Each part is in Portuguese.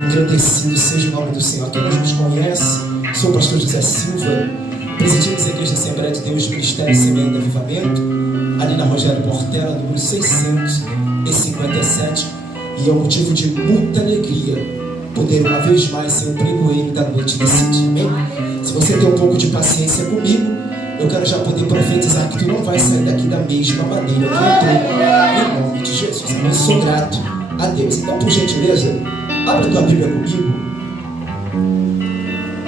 Agradecido seja o nome do Senhor. Quem nos conhece, sou o pastor José Silva, presidimos a Igreja Assembleia de Deus, Ministério Semeando Avivamento, ali na Rogério Portela, número 657, e é um motivo de muita alegria poder uma vez mais ser o pregoeiro da noite desse dia, amém? Se você tem um pouco de paciência comigo, eu quero já poder profetizar que tu não vai sair daqui da mesma maneira que entrou, em nome de Jesus, amém? Sou grato a Deus. Então, por gentileza, abre tua Bíblia comigo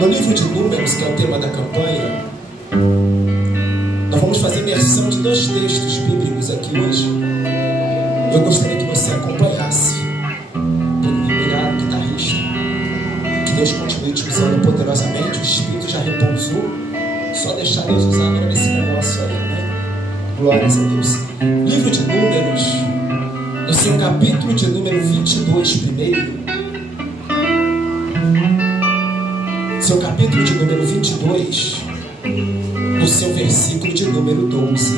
no livro de Números, que é o tema da campanha. Nós vamos fazer imersão de 2 textos bíblicos aqui hoje. Eu gostaria que você acompanhasse. Obrigado, guitarrista. Que Deus continue te usando poderosamente. O Espírito já repousou. Só deixar Deus usar agora nesse negócio aí, né? Glórias a Deus. Livro de Números, no seu capítulo de número 22 primeiro. Seu capítulo de número 22, no seu versículo de número 12.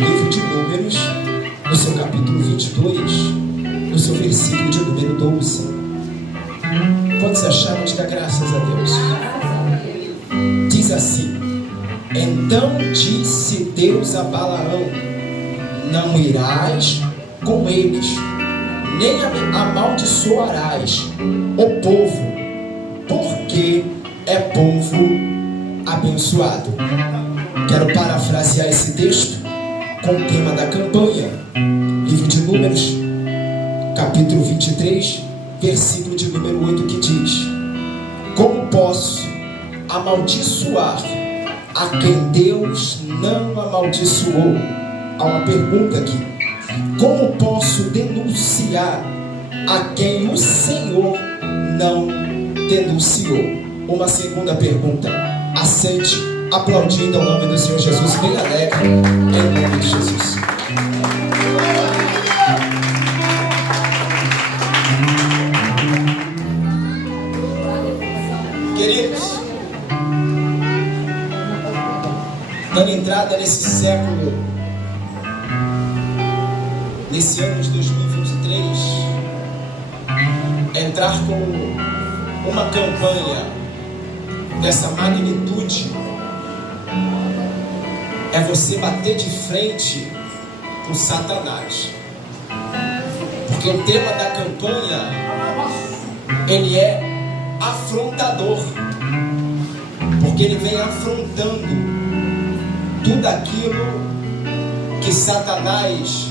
Livro de Números, no seu capítulo 22, no seu versículo de número 12. Quantos acharam? Diga graças a Deus. Diz assim: então disse Deus a Balaão: não irás com eles, nem amaldiçoarás o povo, porque é povo abençoado. Quero parafrasear esse texto com o tema da campanha. Livro de Números, capítulo 23, versículo de número 8, que diz: como posso amaldiçoar a quem Deus não amaldiçoou? Há uma pergunta aqui. Como posso denunciar a quem o Senhor não denunciou? Uma segunda pergunta. Aceite, aplaudindo ao nome do Senhor Jesus, bem alegre, em nome de Jesus. Queridos, dando entrada nesse século, nesse ano de 2023, entrar com uma campanha dessa magnitude é você bater de frente com Satanás. Porque o tema da campanha, ele é afrontador, porque ele vem afrontando tudo aquilo que Satanás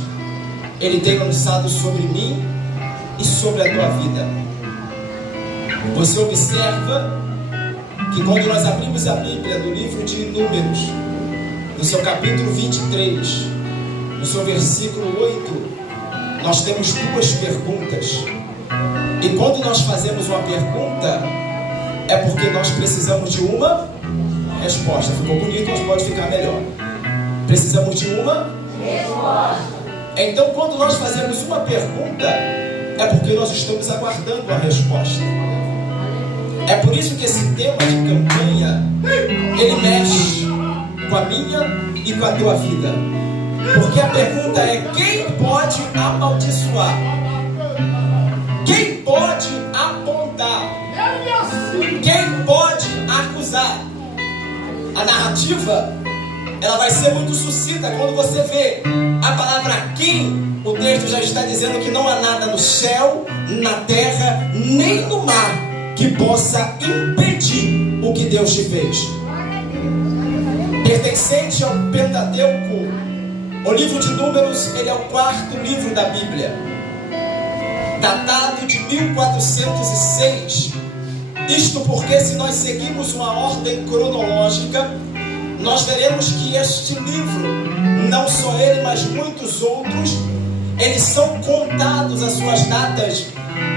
ele tem lançado sobre mim e sobre a tua vida. Você observa que quando nós abrimos a Bíblia no livro de Números, no seu capítulo 23, no seu versículo 8, nós temos 2 perguntas. E quando nós fazemos uma pergunta, é porque nós precisamos de uma resposta. Ficou bonito, mas pode ficar melhor. Precisamos de uma resposta. Então, quando nós fazemos uma pergunta, é porque nós estamos aguardando a resposta. É por isso que esse tema de campanha, ele mexe com a minha e com a tua vida. Porque a pergunta é: quem pode amaldiçoar? Quem pode apontar? Quem pode acusar? A narrativa, ela vai ser muito sucinta. Quando você vê a palavra quem, o texto já está dizendo que não há nada no céu, na terra, nem no mar que possa impedir o que Deus te fez. Pertencente ao Pentateuco, o livro de Números, ele é o 4º livro da Bíblia, datado de 1406. Isto porque, se nós seguirmos uma ordem cronológica, nós veremos que este livro, não só ele, mas muitos outros, eles são contados as suas datas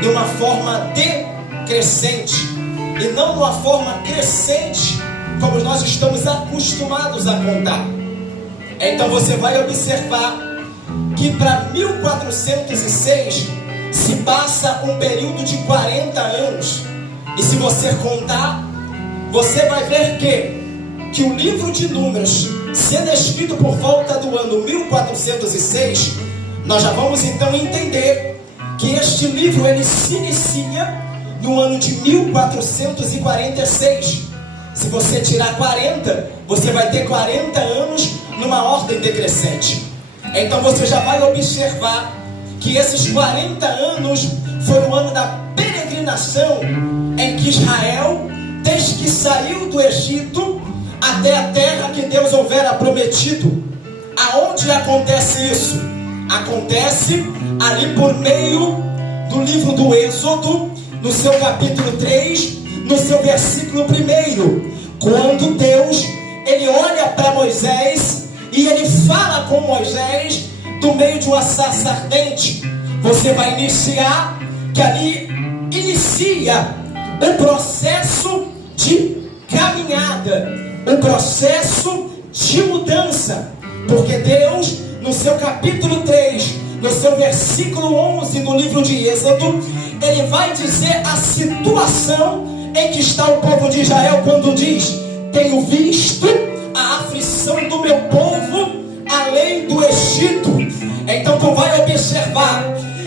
de uma forma decrescente, e não de uma forma crescente como nós estamos acostumados a contar. Então você vai observar que para 1406 se passa um período de 40 anos. E se você contar, você vai ver que o livro de Números, sendo escrito por volta do ano 1406, nós já vamos então entender que este livro ele se inicia no ano de 1446. Se você tirar 40, você vai ter 40 anos numa ordem decrescente. Então você já vai observar que esses 40 anos foi o ano da peregrinação em que Israel, desde que saiu do Egito até a terra que Deus houvera prometido. Aonde acontece isso? Acontece ali por meio do livro do Êxodo, no seu capítulo 3, no seu versículo 1, quando Deus ele olha para Moisés e ele fala com Moisés do meio de uma sarça ardente. Você vai iniciar, que ali inicia o processo de caminhada, o processo de mudança, porque Deus, no seu capítulo 3, no seu versículo 11 do livro de Êxodo, ele vai dizer a situação em que está o povo de Israel quando diz: tenho visto a aflição do meu povo além do Egito. Então tu vai observar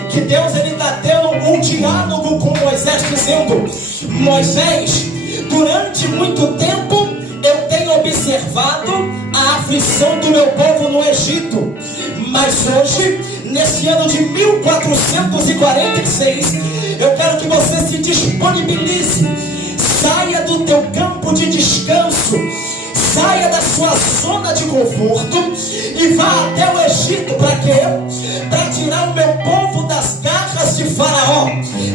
que Deus ele está tendo um diálogo com Moisés, dizendo: Moisés, durante muito tempo eu tenho observado a aflição do meu povo no Egito, mas hoje, nesse ano de 1446, eu quero que você se disponibilize, saia do teu campo de descanso, saia da sua zona de conforto e vá até o Egito. Para quê? Para tirar o meu povo das garras de Faraó.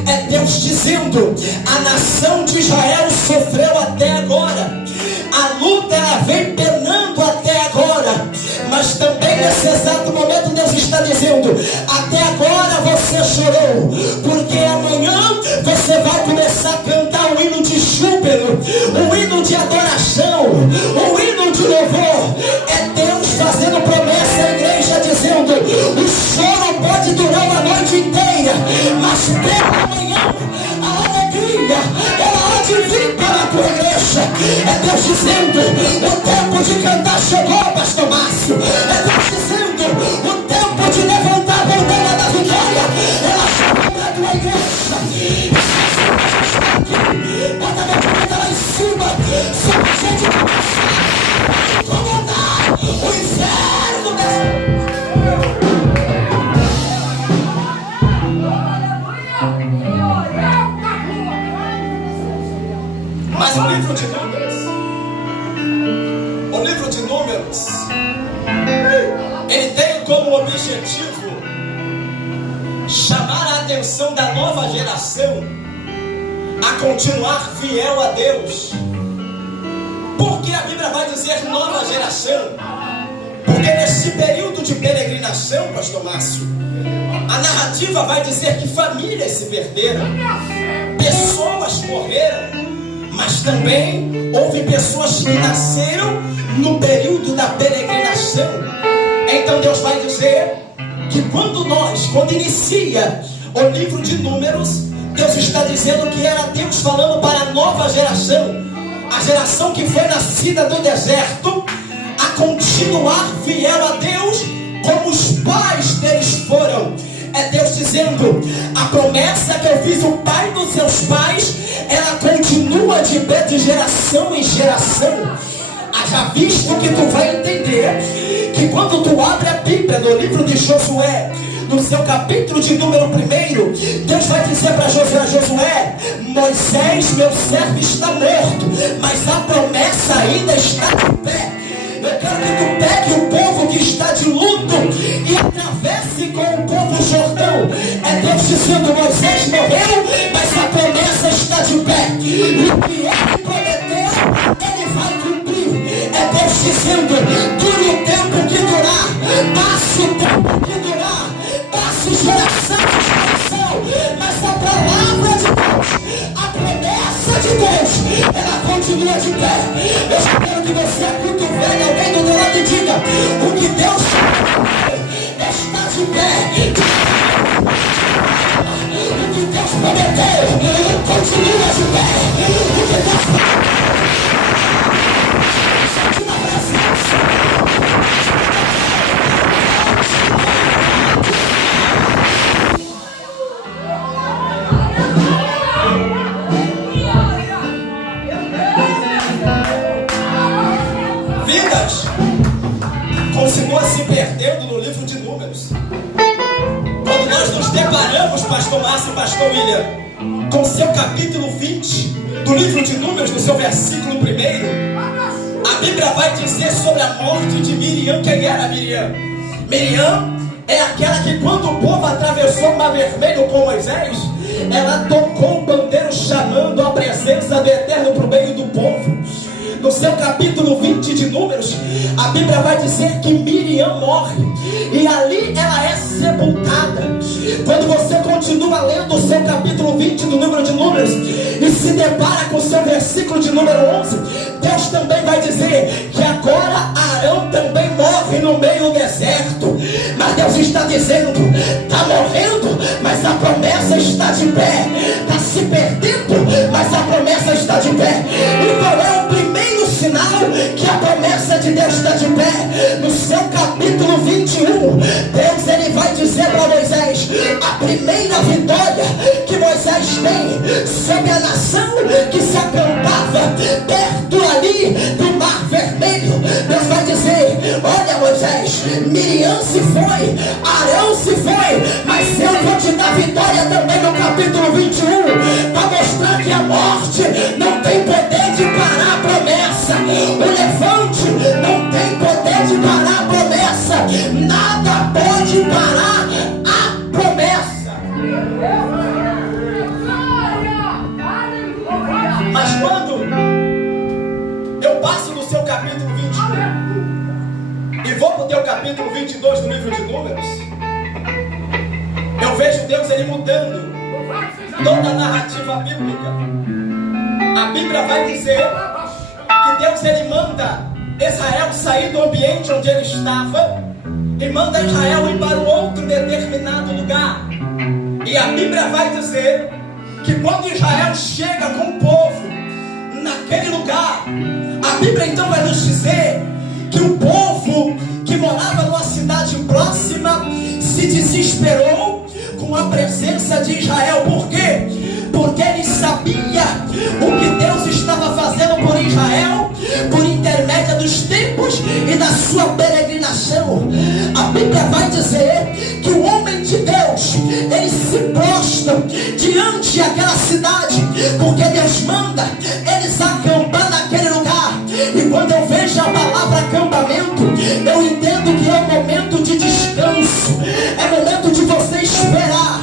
É Deus dizendo: a nação de Israel sofreu até agora, a luta vem penando até agora, mas também nesse exato momento Deus está dizendo: até agora você chorou, porque amanhã você vai começar a cantar um hino de júbilo, um hino de adoração, um hino de louvor. É Deus fazendo promessa à igreja, dizendo: o choro pode durar uma noite inteira, mas pela manhã a alegria ela há de vir para a tua igreja. É Deus dizendo: o tempo de cantar chegou, pastor Márcio. É Deus dizendo: o tempo de levantar a bandeira da vitória ela chegou para a tua igreja. Bota a minha comida lá em cima, só a gente comandar o inferno dessa. Mas o livro de Números, ele tem como objetivo chamar a atenção da nova geração a continuar fiel a Deus. Por que a Bíblia vai dizer nova geração? Porque nesse período de peregrinação, pastor Márcio, a narrativa vai dizer que famílias se perderam, pessoas morreram, mas também houve pessoas que nasceram no período da peregrinação. Então Deus vai dizer que quando inicia o livro de Números, Deus está dizendo que era Deus falando para a nova geração, a geração que foi nascida do deserto, a continuar fiel a Deus como os pais deles foram. É Deus dizendo: a promessa que eu fiz o pai dos seus pais, ela continua de pé de geração em geração. Haja visto que tu vai entender que quando tu abre a Bíblia no livro de Josué, no seu capítulo de número 1, Deus vai dizer para Josué: Josué, Moisés, meu servo, está morto, mas a promessa ainda está de pé. Eu quero que tu pegue o povo que está de luto e atravesse com o povo o Jordão. É Deus dizendo: Moisés morreu, mas a promessa está de pé. E o que ele prometeu, ele vai cumprir. É Deus dizendo: dure o tempo que durar, passe o tempo que durar, passe geração em geração, mas a palavra de Deus, a promessa de Deus, ela continua de pé. Eu só quero que você acontuvele alguém do teu lado e diga: o que Deus está de pé. O que Deus prometeu continua de pé. O que Deus Números, quando nós nos deparamos, pastor Márcio e pastor William, com o seu capítulo 20 do livro de Números, no seu versículo 1, a Bíblia vai dizer sobre a morte de Miriam. Quem era Miriam? Miriam é aquela que, quando o povo atravessou o Mar Vermelho com Moisés, ela tocou o pandeiro chamando a presença do Eterno para o meio do povo. No seu capítulo 20 de Números, a Bíblia vai dizer que Miriam morre e ali ela é sepultada. Quando você continua lendo o seu capítulo 20 do livro de Números e se depara com o seu versículo de número 11, Deus também vai dizer que agora Arão também morre no meio do deserto. Mas Deus está dizendo: está morrendo, mas a promessa está de pé. Está se perdendo, mas a promessa está de pé. E qual é o primeiro sinal que a promessa de Deus está de pé? No seu capítulo 21, Deus ele vai dizer para Moisés a primeira vitória que Moisés tem sobre a nação que se acampava perto ali do Mar Vermelho. Deus vai dizer: olha, Moisés, Miriam se foi, Arão se foi, mas eu vou te dar vitória também no capítulo 21, para mostrar que a morte não tem poder de parar a promessa. O levante não tem poder de parar a promessa. Nada pode parar a promessa. Mas quando eu passo no seu capítulo 21 e vou para o teu capítulo 22 do livro de Números, eu vejo Deus ele mudando toda a narrativa bíblica. A Bíblia vai dizer que Deus ele manda Israel sair do ambiente onde ele estava e manda Israel ir para um outro determinado lugar. E a Bíblia vai dizer que quando Israel chega com o povo naquele lugar, a Bíblia então vai nos dizer que o povo que morava numa cidade próxima se desesperou com a presença de Israel. Por quê? Porque ele sabia o que Deus estava fazendo por Israel, por intermédio dos tempos e da sua peregrinação. A Bíblia vai dizer que o homem de Deus, ele se prostra diante daquela cidade, porque Deus manda eles acampar naquele lugar. E quando eu vejo a palavra acampamento, eu entendo que é um momento de descanso, é momento de você esperar.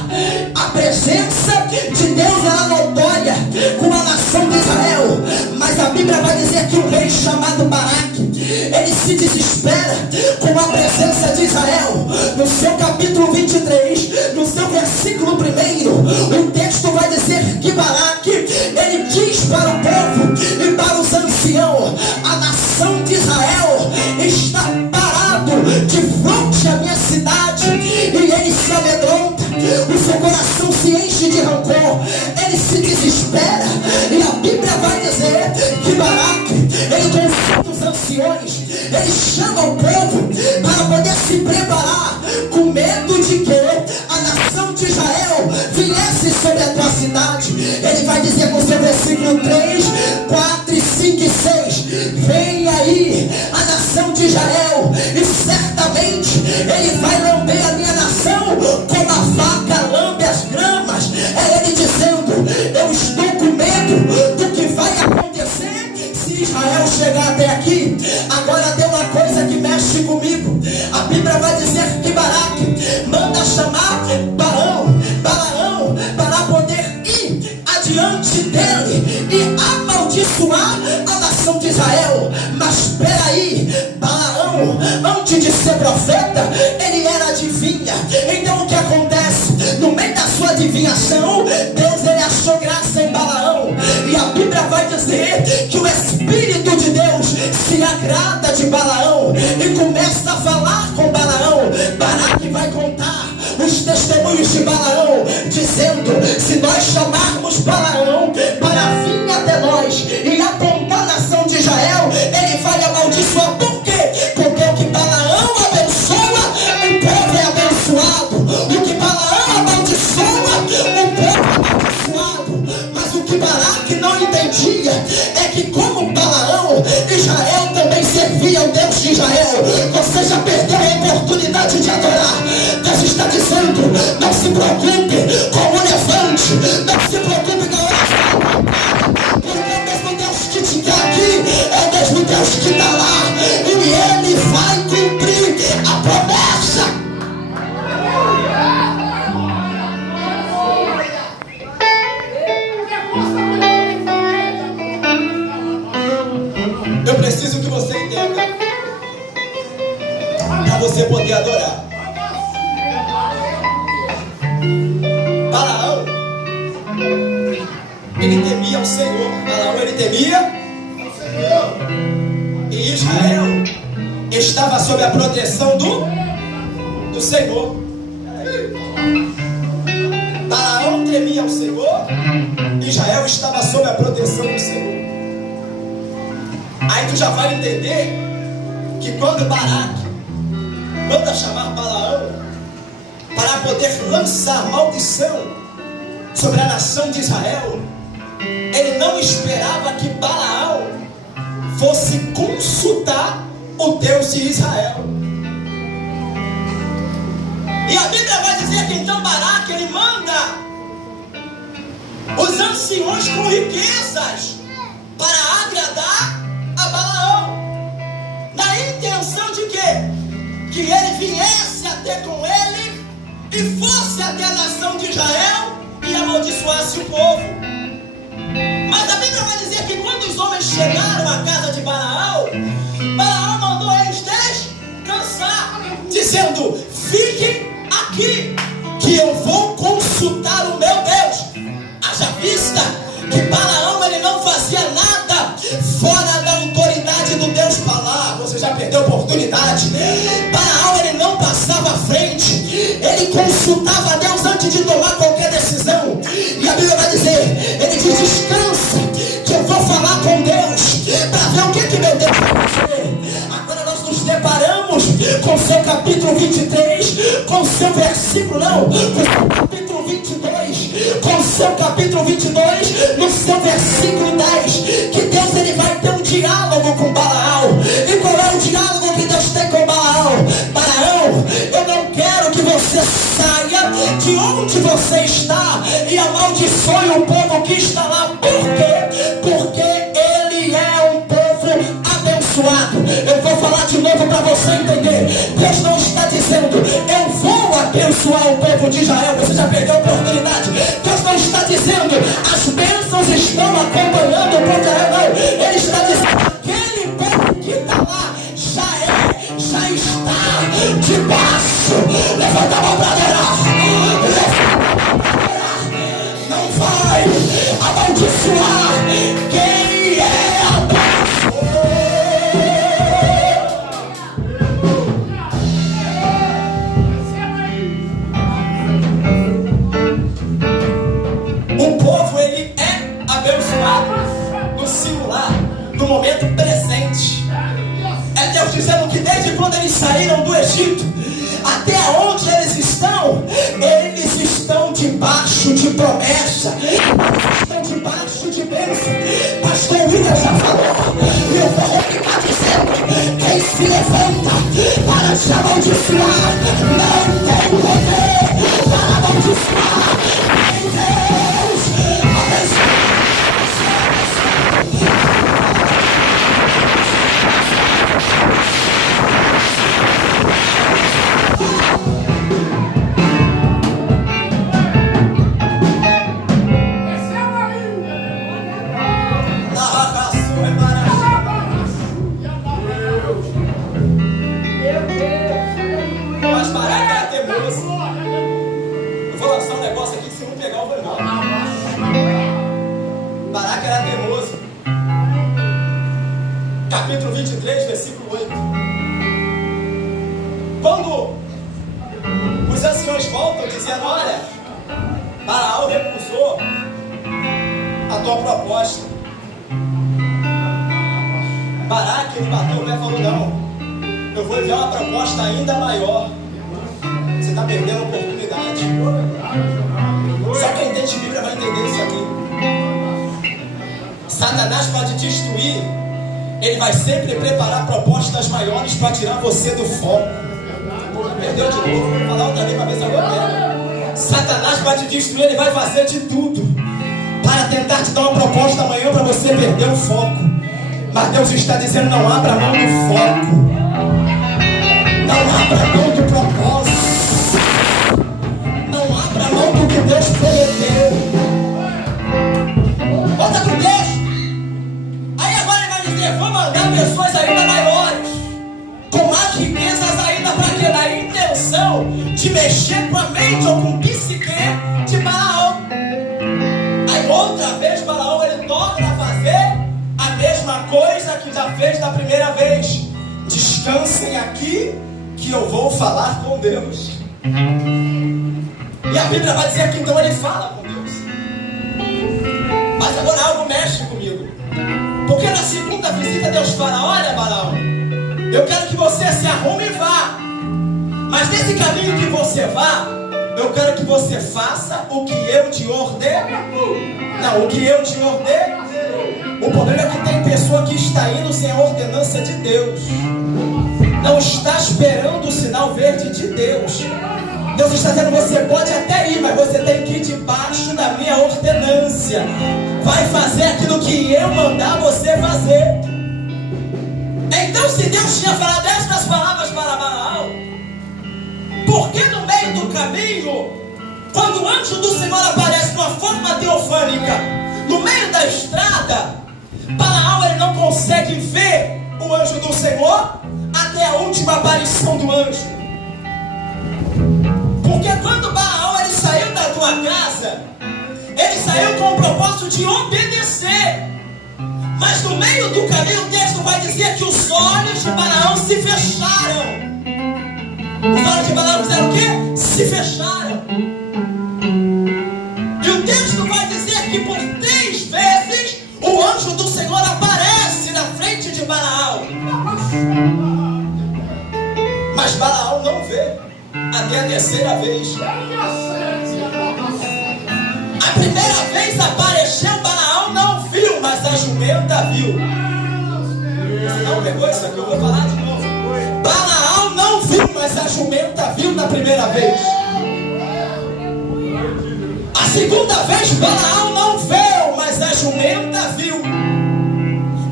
A presença de Deus era notória com a nação de Israel, mas a Bíblia vai dizer que um rei chamado Baraque, ele se desespera com a presença de Israel. No seu capítulo 23, no seu versículo 1, o texto vai dizer que Baraque, ele diz para o povo e para os anciãos: a nação de Israel está parado de frente à minha cidade. E ele se amedronta, o seu coração se enche de rancor, ele se desespera. E a Bíblia vai dizer que Baraque, ele consulta os anciões, ele chama o povo para poder se preparar, com medo de que a nação de Israel viesse sobre a tua cidade. Ele vai dizer com seu versículo 3, 4, 5 e 6: vem aí a nação de Israel, e certamente ele vai lamber a minha nação como a vaca lambe as gramas. É ele dizendo: eu estou com medo do que vai acontecer se Israel chegar até aqui. Agora tem uma coisa que mexe comigo. A Bíblia vai dizer que Baraque manda chamar Balaão para poder ir adiante dele e amaldiçoar a nação de Israel. Mas espera aí, Balaão, antes de ser profeta, ele era adivinha. Então o que acontece? No meio da sua adivinhação, Deus ele achou graça em Balaão. E a Bíblia vai dizer que o Espírito de Deus se agrada de Balaão e começa a falar com Balaão. Baraque vai contar os testemunhos de Balaão, dizendo: se nós chamarmos Balaão para vir até nós e apontar a nação de Israel, ele vai amaldiçoar. Por quê? Porque o que Balaão abençoa, o povo é abençoado. O que Balaão amaldiçoa, o povo é abençoado. Mas o que Baraque não entendia é que, como Balaão, Israel também servia ao Deus de Israel. Você já perdeu a oportunidade de adorar. preocupe com o levante. Não se preocupe com a oração. Porque o mesmo Deus que te quer aqui é o mesmo Deus que está lá. E Ele vai cumprir a promessa. Eu preciso que você entenda, para você poder adorar. Balaão, ele temia o Senhor. Balaão, ele temia o Senhor. E Israel estava sob a proteção do Senhor. Balaão temia o Senhor. Israel estava sob a proteção do Senhor. Aí tu já vai entender que quando Baraque manda chamar Balaão para poder lançar maldição sobre a nação de Israel, ele não esperava que Balaão fosse consultar o Deus de Israel. E a Bíblia vai dizer que então Baraque, ele manda os anciões com riquezas para agradar a Balaão, na intenção de quê? Que ele viesse até com ele e fosse até a nação de Israel e amaldiçoasse o povo. Mas a Bíblia vai dizer que quando os homens chegaram à casa de Balaão, Balaão mandou eles descansar, dizendo: fiquem aqui, que eu vou consultar o meu Deus. Haja vista que Balaão, ele não fazia nada fora da autoridade do Deus Balá. Você já perdeu a oportunidade. Balaão, ele não passava à frente, ele consultava a Deus antes de tomar qualquer decisão. E a Bíblia vai dizer, ele diz: descansa, que eu vou falar com Deus para ver o que meu Deus vai fazer. Agora nós nos deparamos com seu capítulo 23, com seu versículo, não, com seu capítulo 22, com seu capítulo 22, no seu versículo 10, que Deus, ele vai ter um diálogo com Balaão. E qual é o diálogo que Deus tem com Balaão? Balaão, eu não quero que você saia de onde você está e amaldiçoe o povo que está lá. Por quê? Porque ele é um povo abençoado. Eu vou falar de novo para você entender. Deus não está dizendo: eu vou abençoar o povo de Israel. Você já perdeu a oportunidade. Deus não está dizendo: as bênçãos estão acompanhando o povo de Israel. Não, ele está dizendo: aquele povo que está lá já está debaixo. Levanta a mão para adorar. Não vai amaldiçoar quem é abençoado. O povo, ele é abençoado no singular, no momento presente. É Deus dizendo que desde quando eles saíram do Egito até onde eles estão debaixo de promessa, estão debaixo de bênção. Pastor William já falou, e eu vou ficar dizendo: quem se levanta para te amaldiçoar não tem poder para amaldiçoar. Em Deus abençoa. Mas Baraque era teimoso. Eu vou lançar um negócio aqui que se não pegar eu vou embora. Baraque era teimoso. Capítulo 23, versículo 8. Quando os anciões voltam dizendo: olha, Balaão recusou a tua proposta. Baraque, ele bateu o pé e falou: não, eu vou enviar uma proposta ainda maior. Você está perdendo a oportunidade. Só quem entende Bíblia vai entender isso aqui. Satanás pode destruir, ele vai sempre preparar propostas maiores para tirar você do foco. Perdeu de novo, vou falar outra vez para ver se alguém pega. Satanás vai te destruir, ele vai fazer de tudo para tentar te dar uma proposta amanhã para você perder o foco. Mas Deus está dizendo: não abra mão do foco, não abra mão do propósito, não abra mão do que Deus prometeu. Volta pro Deus. Aí agora ele vai dizer: vou mandar pessoas ainda maiores, com mais riquezas ainda, para que na intenção de mexer com a mente ou com o psique de Balaão. Aí outra vez Balaão ele torna a fazer a mesma coisa que já fez da primeira vez. Descansem aqui que eu vou falar com Deus. E a Bíblia vai dizer que então ele fala com Deus. Mas agora algo mexe comigo, porque na segunda visita Deus fala: olha, Balaão, eu quero que você se arrume e vá, mas nesse caminho que você vá, eu quero que você faça o que eu te ordeno. Não, o que eu te ordeno. O problema é que tem pessoa que está indo sem a ordenança de Deus, não está esperando o sinal verde de Deus. Deus está dizendo: você pode até ir, mas você tem que ir debaixo da minha ordenância. Vai fazer aquilo que eu mandar você fazer. Então, se Deus tinha falado estas palavras para Balaão, por que no meio do caminho, quando o anjo do Senhor aparece de uma forma teofânica no meio da estrada, Balaão ele não consegue ver o anjo do Senhor até a última aparição do anjo? Porque quando Balaão ele saiu da tua casa, ele saiu com o propósito de obedecer. Mas no meio do caminho o texto vai dizer que os olhos de Balaão se fecharam. Os olhos de Balaão fizeram o quê? Se fecharam. E o texto vai dizer que por 3 vezes o anjo do Senhor aparece na frente de Balaão. Mas Balaão não vê até a terceira vez. A primeira vez apareceu, Balaão não viu, mas a jumenta viu. Você não pegou isso aqui? Eu vou falar de novo. Balaão não viu, mas a jumenta viu na primeira vez. A segunda vez Balaão não viu, mas a jumenta viu.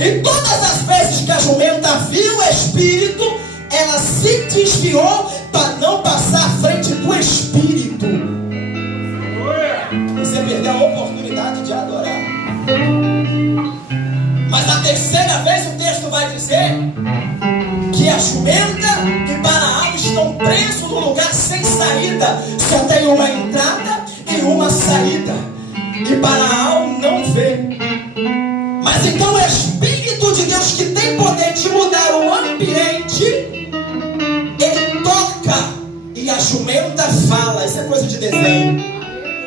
E todas as vezes que a jumenta viu o espírito, ela se desviou para não passar à frente do espírito. Você perdeu a oportunidade de adorar. Mas na terceira vez o texto vai dizer que a jumenta e Balaão estão presos num lugar sem saída. Só tem uma entrada e uma saída. E Balaão não vê. Mas então o Espírito de Deus, que tem poder de mudar o ambiente, ele toca e a jumenta fala. Isso é coisa de desenho.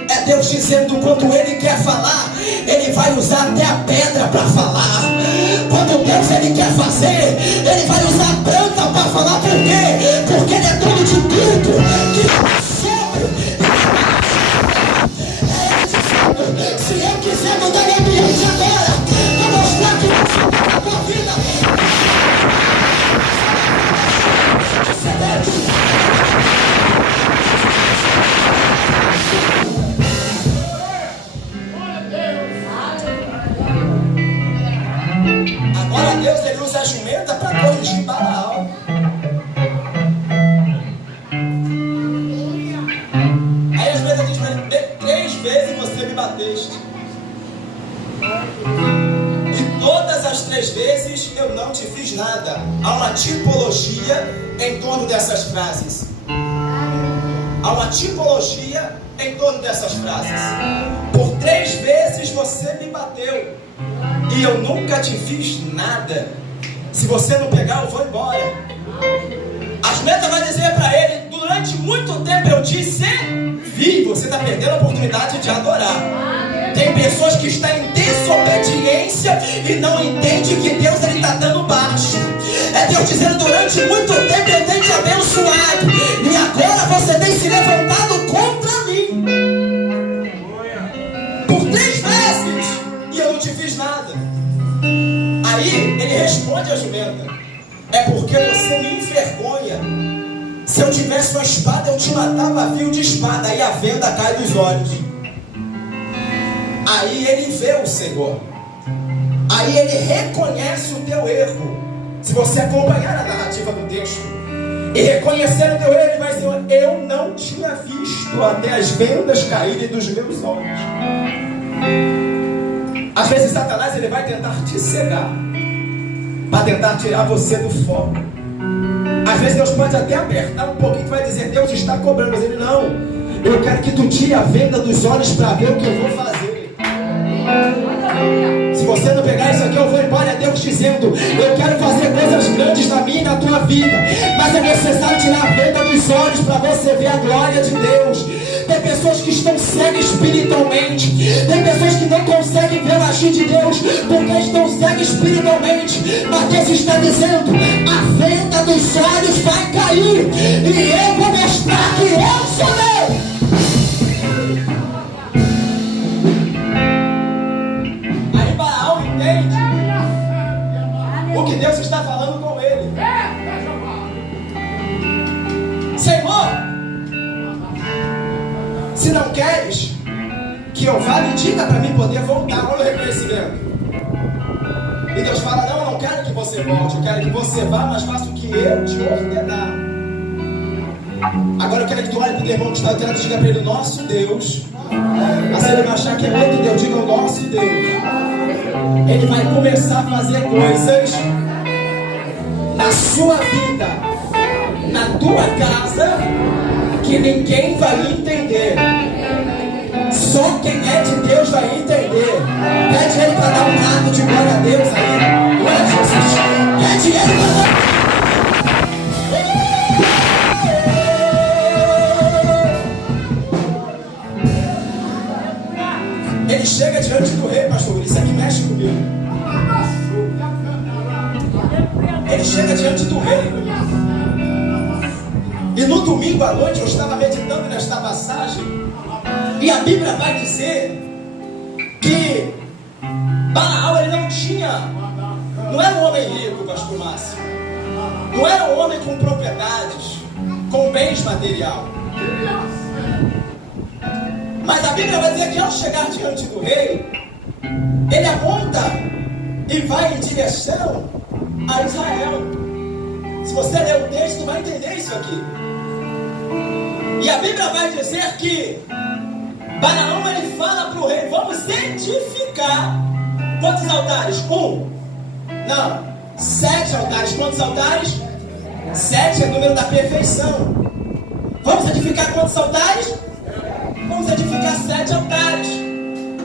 É Deus dizendo: quando Ele quer falar, Ele vai usar até a pedra para falar. Quando Deus Ele quer fazer, Ele vai usar a planta para falar. Por quê? Porque Ele é dono de tudo. Que sobre. Se eu quiser mudar o ambiente agora, vou mostrar que a tua vida. Agora Deus ele usa a jumenta para corrigir Balaão. Aí a jumenta diz para ele: 3 vezes você me bateste, e todas as 3 vezes eu não te fiz nada. Há uma tipologia em torno dessas frases. Há uma tipologia em torno dessas frases. Por 3 vezes você me bateu e eu nunca te fiz nada. Se você não pegar, eu vou embora. A jumenta vai dizer para ele: durante muito tempo eu te servi. Você está perdendo a oportunidade de adorar. Tem pessoas que estão em desobediência e não entendem que Deus está dando baixo. É Deus dizendo: durante muito tempo eu tenho te abençoado e agora você tem se levantado contra mim. Por 3 vezes e eu não te fiz nada. Aí ele responde a jumenta: é porque você me envergonha. Se eu tivesse uma espada eu te matava a fio de espada, aí a venda cai dos olhos. Aí ele vê o Senhor. Aí ele reconhece o teu erro. Se você acompanhar a narrativa do texto e reconhecer o teu erro, ele vai dizer: eu não tinha visto até as vendas caírem dos meus olhos. Às vezes Satanás ele vai tentar te cegar, para tentar tirar você do foco. Às vezes Deus pode até apertar um pouquinho, tu vai dizer: Deus está cobrando, mas ele não. Eu quero que tu tire a venda dos olhos para ver o que eu vou fazer. Se você não pegar isso aqui, eu vou embora. Deus dizendo: eu quero fazer coisas grandes na minha e na tua vida, mas é necessário tirar a venda dos olhos para você ver a glória de Deus. Tem pessoas que estão cegas espiritualmente. Tem pessoas que não conseguem ver o agir de Deus porque estão cegas espiritualmente. Mas Deus está dizendo: a venda dos olhos vai cair e eu vou mostrar que eu sou Deus. Aí Balaão entende o que Deus está falando com ele. Senhor, se não queres que eu vá, me diga para mim poder voltar. Olha o reconhecimento. E Deus fala: não, eu não quero que você volte, eu quero que você vá, mas faça o que eu te ordenar. Agora eu quero que tu olhe para o teu irmão que está tentando e diga para ele: nosso Deus. Assim ele vai achar que é outro Deus, diga: o nosso Deus. Ele vai começar a fazer coisas na sua vida, na tua casa, que ninguém vai entender. Só quem é de Deus vai entender. Pede ele para dar um rato de glória a Deus aí. Glória a Jesus. Pede ele para dar. Ele chega diante do rei, pastor. Isso aqui mexe comigo. Ele chega diante do rei. E no domingo à noite eu estava meditando nesta passagem. E a Bíblia vai dizer que Balaão ele não era um homem rico, pastor Márcio. Não era um homem com propriedades, com bens material. Mas a Bíblia vai dizer que ao chegar diante do rei, ele aponta e vai em direção a Israel. Se você ler o texto, vai entender isso aqui. E a Bíblia vai dizer que Balaão ele fala para o rei: vamos edificar quantos altares? 7 altares. Quantos altares? 7 é o número da perfeição. Vamos edificar quantos altares? Vamos edificar 7 altares.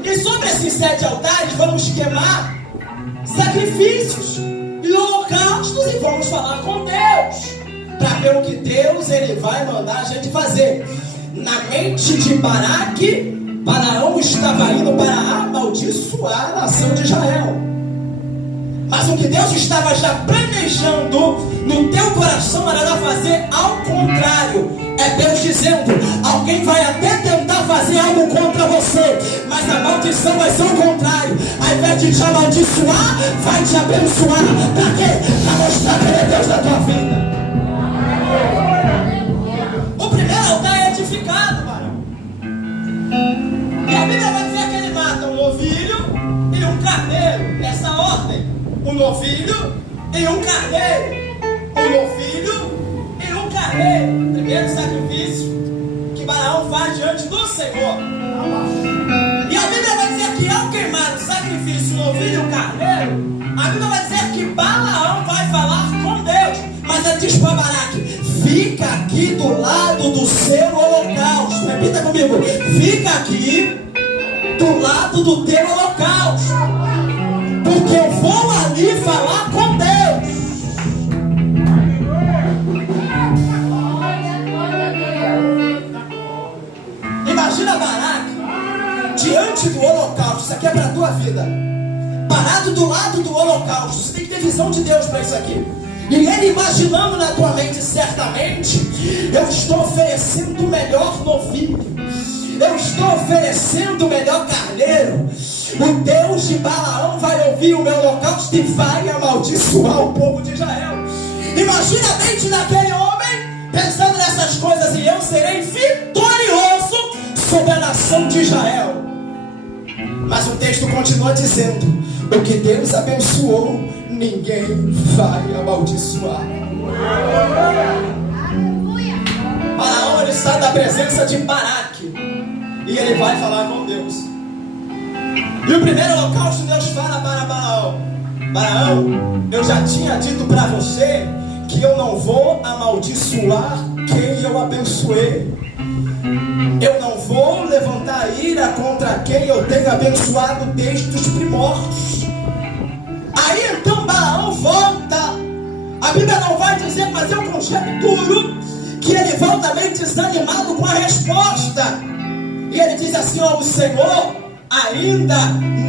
E sobre esses 7 altares vamos queimar sacrifícios e holocaustos e vamos falar com Deus, para ver o que Deus ele vai mandar a gente fazer. Na mente de Baraque, Balaão estava indo para amaldiçoar a nação de Israel. Mas o que Deus estava já planejando no teu coração era fazer ao contrário. É Deus dizendo: alguém vai até tentar fazer algo contra você, mas a maldição vai ser o contrário. Ao invés de te amaldiçoar, vai te abençoar. Para quê? Para mostrar que ele é Deus da tua vida. O primeiro altar é edificado, varão. E a Bíblia vai dizer que ele mata um novilho e um carneiro. Nessa ordem: um novilho e um carneiro. Um novilho e um carneiro. Primeiro sacrifício que Balaão faz diante do Senhor. E a Bíblia vai dizer que ao queimar o sacrifício, o novilho e o carneiro, a Bíblia vai dizer que Balaão vai falar com Deus. Mas ele diz para Baraque: fica aqui do lado do seu holocausto. Repita comigo: fica aqui do lado do teu holocausto, porque eu vou ali falar com Deus. Imagina Baraque diante do holocausto. Isso aqui é para a tua vida. Parado do lado do holocausto. Você tem que ter visão de Deus para isso aqui. E ele imaginando na tua mente: certamente eu estou oferecendo o melhor novilho, eu estou oferecendo o melhor carneiro. O Deus de Balaão vai ouvir o meu holocausto e vai amaldiçoar o povo de Israel. Imagina a mente daquele homem pensando nessa essas coisas e eu serei vitorioso sobre a nação de Israel. Mas o texto continua dizendo: o que Deus abençoou, ninguém vai amaldiçoar. Balaão, ele sai da presença de Baraque e ele vai falar com Deus. E o primeiro holocausto, Deus fala para Balaão: Balaão, eu já tinha dito para você que eu não vou amaldiçoar quem eu abençoei. Eu não vou levantar ira contra quem eu tenho abençoado desde os primórdios. Aí então Balaão volta. A Bíblia não vai dizer, mas eu conjecturo que ele volta meio desanimado com a resposta. E ele diz assim: ó, o Senhor ainda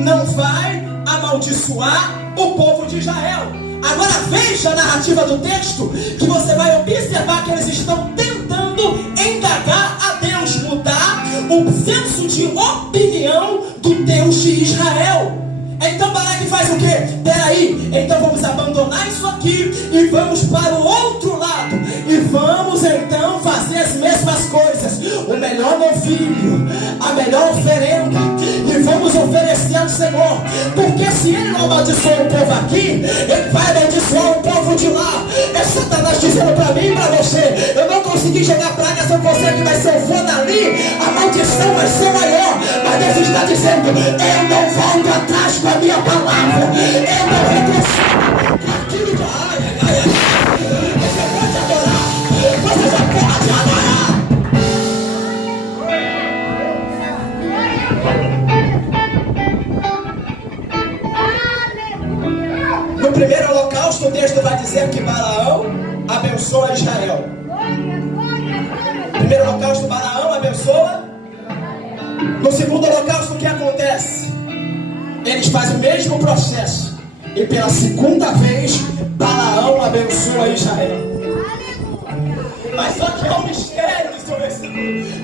não vai amaldiçoar o povo de Israel. Agora veja a narrativa do texto, que você vai observar que eles estão tentando indagar a Deus, mudar o senso de opinião do Deus de Israel. Então Balaque faz o quê? Peraí, então vamos abandonar isso aqui e vamos para o outro lado. E vamos então fazer as mesmas coisas. O melhor novilho, a melhor oferenda. E vamos oferecer ao Senhor. Porque se ele não amaldiçoou o povo aqui, ele vai amaldiçoar o povo de lá. É Satanás dizendo para mim e para você: eu não consegui jogar praga sobre você que vai ser o foda ali. A maldição vai ser maior. Mas Deus está dizendo: eu não volto atrás com a minha palavra. Eu não retrocedo aquilo que... Você pode adorar. Você já pode adorar. No primeiro holocausto, o texto vai dizer que Balaão abençoa Israel. No primeiro holocausto, Balaão abençoa. No segundo holocausto, o que acontece? Eles fazem o mesmo processo. E pela segunda vez, Balaão abençoa Israel. Mas só que é um mistério no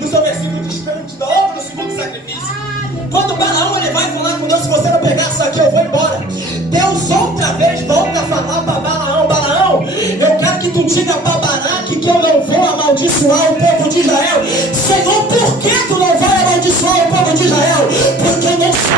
seu versículo distante da obra do segundo sacrifício. Quando Balaão ele vai falar com Deus: se você não pegar isso aqui, eu vou embora. Deus outra vez volta a falar para Balaão: Balaão, eu quero que tu diga para Baraque que eu não vou amaldiçoar o povo de Israel. Senhor, por que tu não vai amaldiçoar o povo de Israel? Porque eu não sou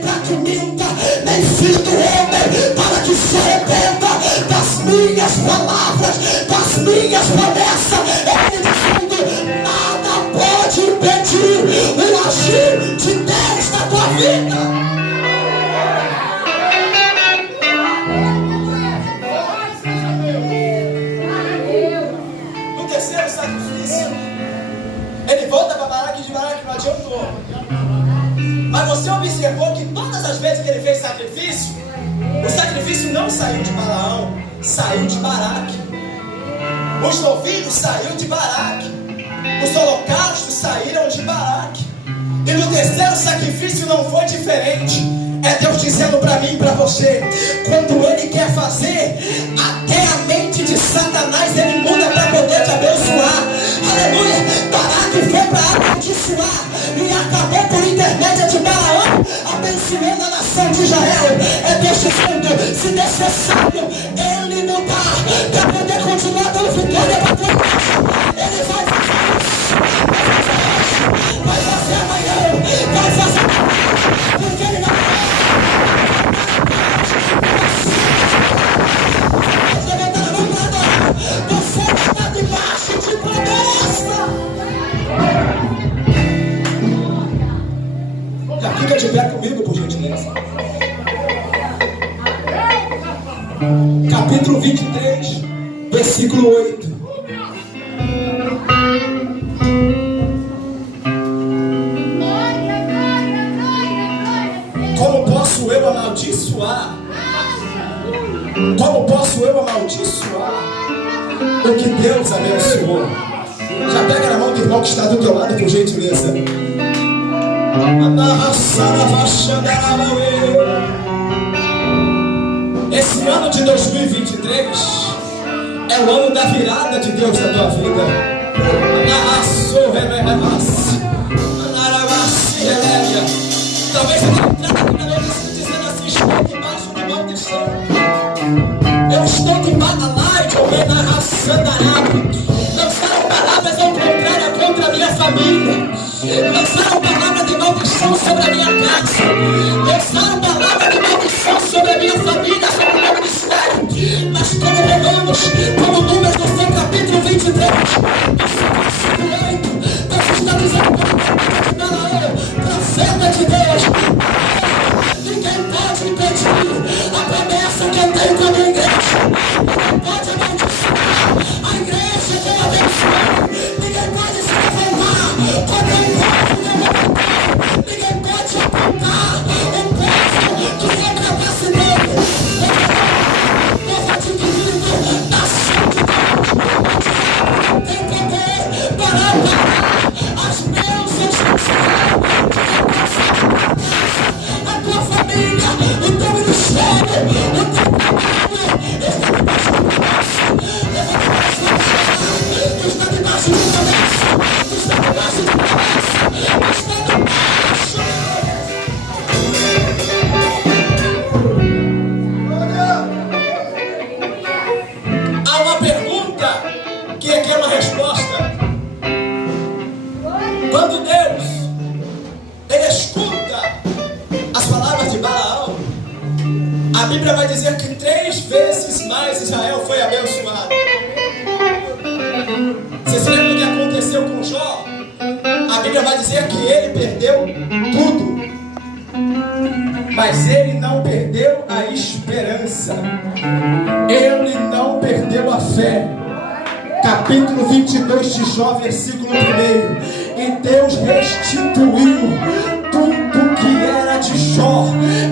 para que minta, nem filho do homem, para que se arrependa das minhas palavras, das minhas promessas. Ele dizendo: nada pode impedir o agir de Deus na tua vida. No terceiro sacrifício, ele volta para Baraque e diz: Baraque, não adiantou. Mas você observou que todas as vezes que ele fez sacrifício, o sacrifício não saiu de Balaão, saiu de Baraque. Os novilhos saíram de Baraque. Os holocaustos saíram de Baraque. E no terceiro sacrifício não foi diferente. É Deus dizendo para mim e para você: quando Ele quer fazer, até a mente de Satanás Ele muda para poder te abençoar. Aleluia. Baraque foi para amaldiçoar e acabou por intermédio de Balaão abençoando a nação de Israel. É Deus dizendo: se necessário Ele mudar para poder continuar dando vitória para tua casa, Ele vai fazer isso. Vai fazer amanhã. Vai fazer. Porque Ele vai. Você está debaixo de promessa. Já fica de pé comigo, por gentileza. Capítulo 23, versículo 8. Como posso eu amaldiçoar? Como posso eu amaldiçoar o que Deus abençoou? Já pega na mão do irmão que está do teu lado, por gentileza. Esse ano de 2023 é o ano da virada de Deus na tua vida. Talvez você tenha entrado aqui na noite dizendo assim: estou debaixo de maldição. Eu estou debaixo da light, ou na raça da água. Lançaram palavras Lançaram palavra de maldição sobre a minha casa. Lançaram palavra de maldição sobre a minha família, sobre o meu ministério. Mas como Romanos, como Números no seu capítulo 23, versículo 8, Deus está dizendo para Balaão, profeta de Deus, ninguém pode impedir a promessa que eu tenho com a minha igreja. Ninguém pode amaldiçoar a igreja que eu abençoei. Ninguém pode se levantar contra o povo que eu levantei. Ninguém pode apontar o povo que eu capacitei. Povo adquirido da santidade. Tem poder para parar as bênçãos a tua família, o teu ministério, o teu trabalho. Tu está debaixo de promessa. Tu está debaixo de promessa. Tu está debaixo. Há uma pergunta que requer uma resposta. Quando Deus ele escuta as palavras de Balaão, a Bíblia vai dizer que 3 vezes mais Israel foi abençoado. Você se lembra do que aconteceu com Jó? A Bíblia vai dizer que ele perdeu tudo, mas ele não perdeu a esperança. Ele não perdeu a fé. Capítulo 22 de Jó, versículo 1. E Deus restituiu tudo que era de Jó.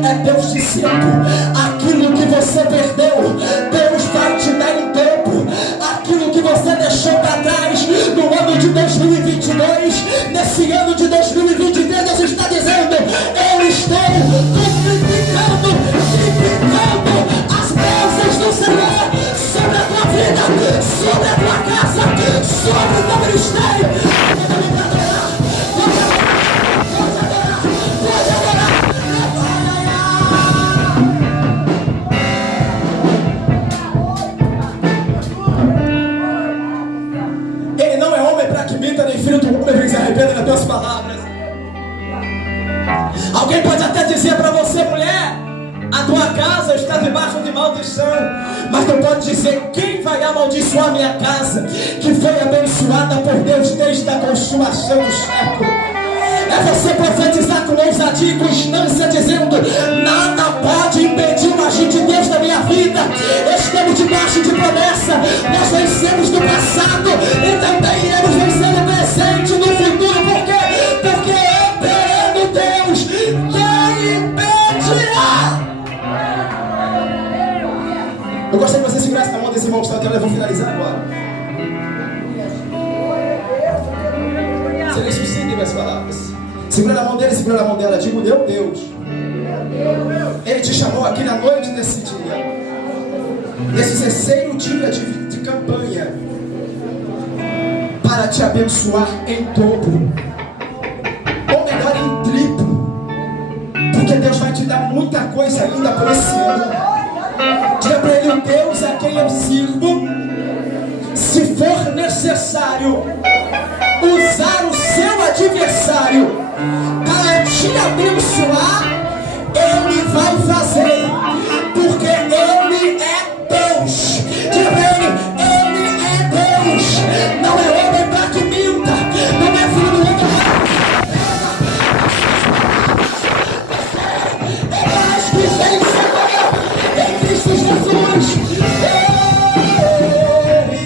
É Deus dizendo: aquilo que você perdeu, Deus vai te dar em dobro. Aquilo que você deixou para trás no ano de 2022, nesse ano de 2023, Deus está dizendo: eu estou multiplicando as bênçãos do Senhor sobre a tua vida, sobre a tua casa, sobre o teu ministério. Ele não é homem para que minta, nem filho do homem para que se arrependa das tuas palavras. Alguém pode até dizer para você, mulher, a tua casa está debaixo de maldição. Mas tu pode dizer: quem vai amaldiçoar minha casa, que foi abençoada por Deus desde a consumação do século? É você profetizar com ousadia e constância, dizendo: nada pode impedir o agir de Deus na minha vida. Estamos debaixo de promessa. Nós vencemos no passado e também iremos vencer no presente e no futuro. Por quê? Porque operando Deus, quem impedirá? Eu gostaria que você segurasse na mão desse irmão que está aqui. Eu vou finalizar agora. Serei sucinto em minhas palavras. Segura na mão dele, segura na mão dela. Digo: meu Deus, ele te chamou aqui na noite desse dia, nesse terceiro dia de campanha, para te abençoar em dobro, ou melhor, em triplo, porque Deus vai te dar muita coisa ainda por esse ano. Diga para ele: o Deus a quem eu sirvo, se for necessário usar o seu adversário para te abençoar, ele vai fazer, porque ele é Deus. Diga para ele é Deus. Não é homem para que minta, não é filho do homem. É mais que vencedor em Cristo Jesus.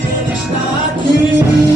Ele está aqui.